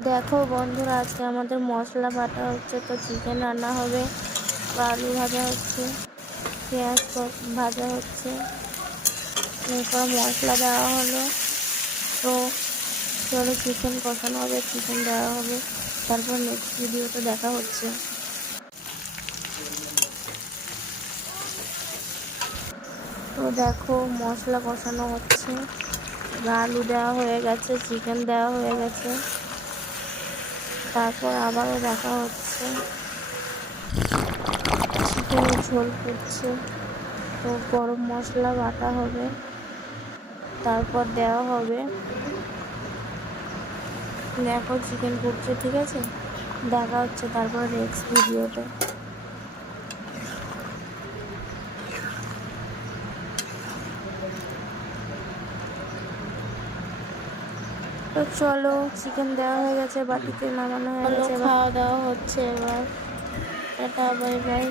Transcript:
দেখো বন্ধুরা, আজকে আমাদের মশলা বাটা হচ্ছে, তো চিকেন রান্না হবে, আলু ভাজা হচ্ছে, পেঁয়াজ ভাজা হচ্ছে, এরপর মশলা দেওয়া হলো। তো চলো চিকেন কষানো হবে, চিকেন দেওয়া হবে, তারপর নেক্সট ভিডিওতে দেখা হচ্ছে। তো দেখো মশলা কষানো হচ্ছে, আলু দেওয়া হয়ে গেছে, চিকেন দেওয়া হয়ে গেছে, তারপর আবারও দেখা হচ্ছে। চিকেনের ঝোল ফুটছে, তো গরম মশলা বাটা হবে, তারপর দেওয়া হবে। দেখো চিকেন ফুটছে, ঠিক আছে, দেখা হচ্ছে তারপর নেক্সট ভিডিওতে। তো চলো, চিকেন দেওয়া হয়ে গেছে, বাটিতে নামানো হয়ে গেছে, খাওয়া দাওয়া হচ্ছে এবার। Tata, bye bye.